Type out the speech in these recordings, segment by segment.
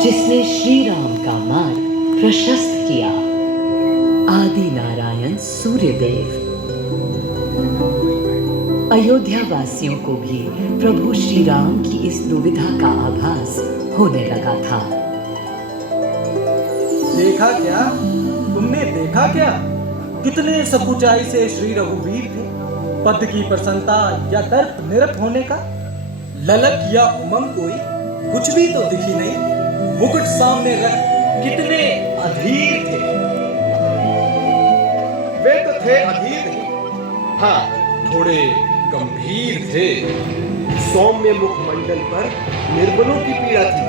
जिसने श्री राम का मार्ग प्रशस्त किया। आदि नारायण सूर्यदेव। अयोध्या वासियों को भी प्रभु श्री राम की इस दुविधा का आभास होने लगा था। देखा क्या? तुमने देखा क्या? कितने सकुचाई से श्री रघुवीर थे। पद की प्रसन्नता या दर्प निरप होने का ललक या उमंग कोई कुछ भी तो दिखी नहीं। मुकुट सामने रख कितने अधीर थे। वे तो थे अधीर ही, हाँ थोड़े गंभीर थे। सौम्य मुखमंडल पर निर्बलों की पीड़ा थी।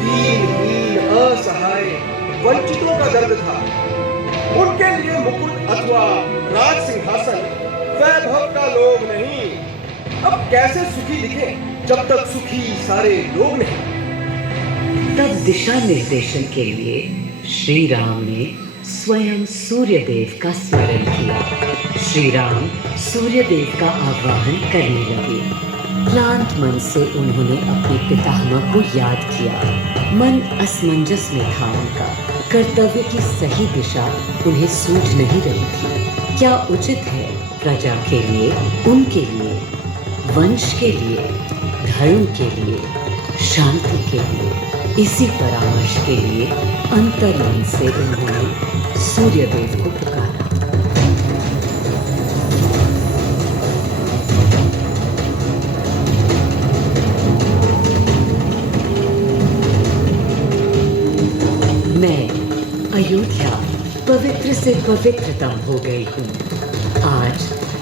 दीन असहाय वंचितों का दर्द था। उनके लिए मुकुट अथवा राज सिंहासन वैभव का लोभ नहीं। अब कैसे सुखी दिखे जब तक सुखी सारे लोग नहीं। तब दिशा निर्देशन के लिए श्री राम ने स्वयं सूर्यदेव का स्मरण किया। श्री राम सूर्यदेव का आह्वान करने लगे। क्लांत मन से उन्होंने अपने पितामह को याद किया। मन असमंजस में था उनका। कर्तव्य की सही दिशा उन्हें सूझ नहीं रही थी। क्या उचित है प्रजा के लिए, उनके लिए, वंश के लिए, धर्म के लिए, शांति के लिए। इसी परामर्श के लिए अंतर्मन से उन्होंने सूर्यदेव को पुकारा। मैं अयोध्या पवित्र से पवित्रतम हो गई हूँ। आज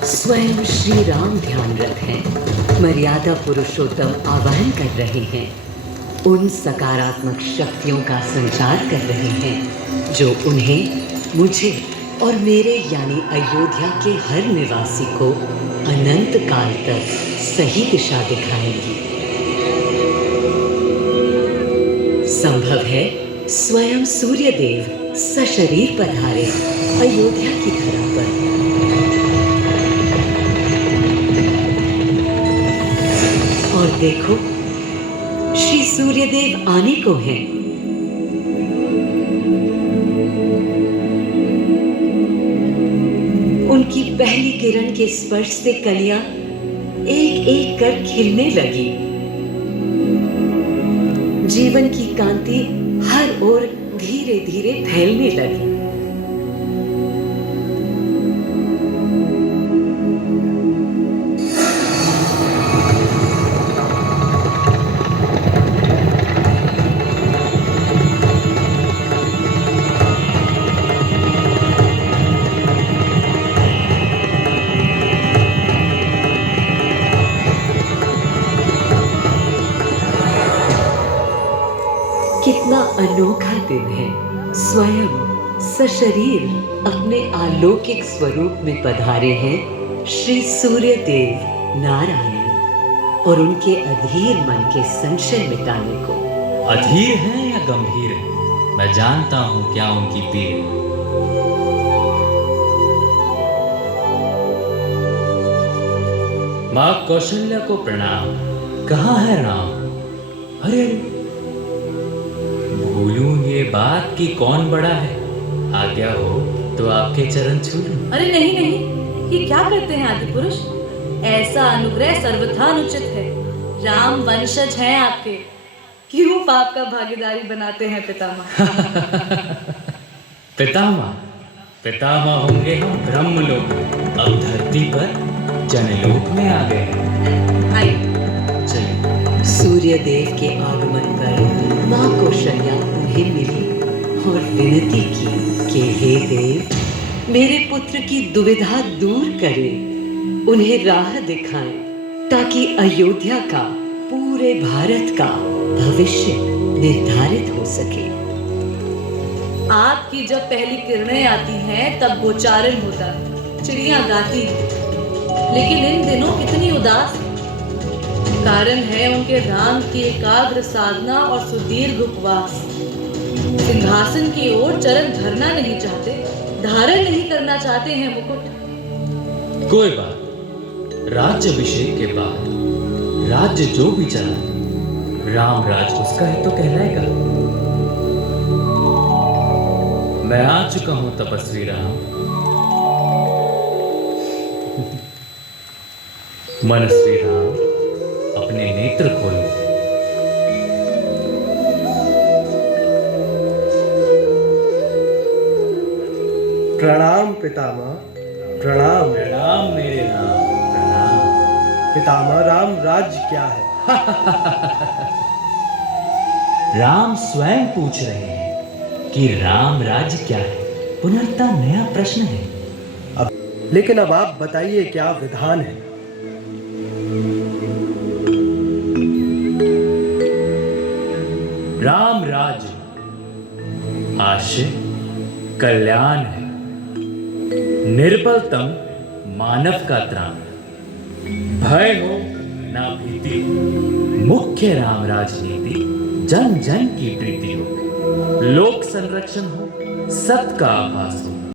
स्वयं श्री राम ध्यानरत हैं। मर्यादा पुरुषोत्तम आवाहन कर रहे हैं। उन सकारात्मक शक्तियों का संचार कर रहे हैं जो उन्हें, मुझे और मेरे यानी अयोध्या के हर निवासी को अनंत काल तक सही दिशा दिखाएंगी। संभव है स्वयं सूर्यदेव सशरीर पधारे अयोध्या की धरा पर। और देखो, श्री सूर्यदेव आने को हैं। उनकी पहली किरण के स्पर्श से कलियां एक एक कर खिलने लगी। जीवन की कांति हर ओर धीरे धीरे फैलने लगी। कितना अनोखा दिन है। स्वयं सशरीर अपने अलौकिक स्वरूप में पधारे हैं श्री सूर्यदेव नारायण, और उनके अधीर मन के संशय मिटाने को। अधीर हैं या गंभीर हैं, मैं जानता हूं क्या उनकी पीड़। माँ कौशल्या को प्रणाम। कहाँ है राम? अरे भूलूं ये बात कि कौन बड़ा है। आज्ञा हो तो आपके चरण छू लूं। अरे नहीं नहीं, ये क्या करते हैं आदि पुरुष? ऐसा अनुग्रह सर्वथा अनुचित है। राम वंशज हैं आपके, क्यों पाप का भागीदारी बनाते हैं पितामह? पितामह पितामह होंगे हम ब्रह्मलोक में। अब धरती पर जनलोक में आ गए हैं। आइए चलिए। सूर्यदेव के आगमन पर माँ कौशल्या उन्हें मिली और विनती की कि हे देव, मेरे पुत्र की दुविधा दूर करें, उन्हें राह दिखाएं, ताकि अयोध्या का, पूरे भारत का भविष्य निर्धारित हो सके। आपकी जब पहली किरणें आती हैं तब गोचारण होता है, चिड़ियां गाती हैं, लेकिन इन दिनों कितनी उदास। कारण है उनके राम की एकाग्र साधना और सुदीर्घ उपवास। सिंहासन की ओर चरण धरना नहीं चाहते, धारण नहीं करना चाहते हैं मुकुट। कोई बात, राज्य अभिषेक के बाद राज्य जो भी चला, राम राज उसका है तो कहलाएगा। चुका हूं तपस्वी राम। मनस्वी राम, अपने नेत्र खोलो। प्रणाम पितामह, प्रणाम। प्रणाम मेरे राम, प्रणाम। पितामह, राम राज्य क्या है? राम स्वयं पूछ रहे हैं कि राम राज्य क्या है। पुनर्तः नया प्रश्न है। लेकिन अब आप बताइए, क्या विधान है? राम राज्य आश्रय कल्याण है, निर्बलतम मानव का त्राण। भय हो ना भीति हो, मुख्य राम राजनीति जन जन की प्रीति हो। लोक संरक्षण हो, सत का आभास हो,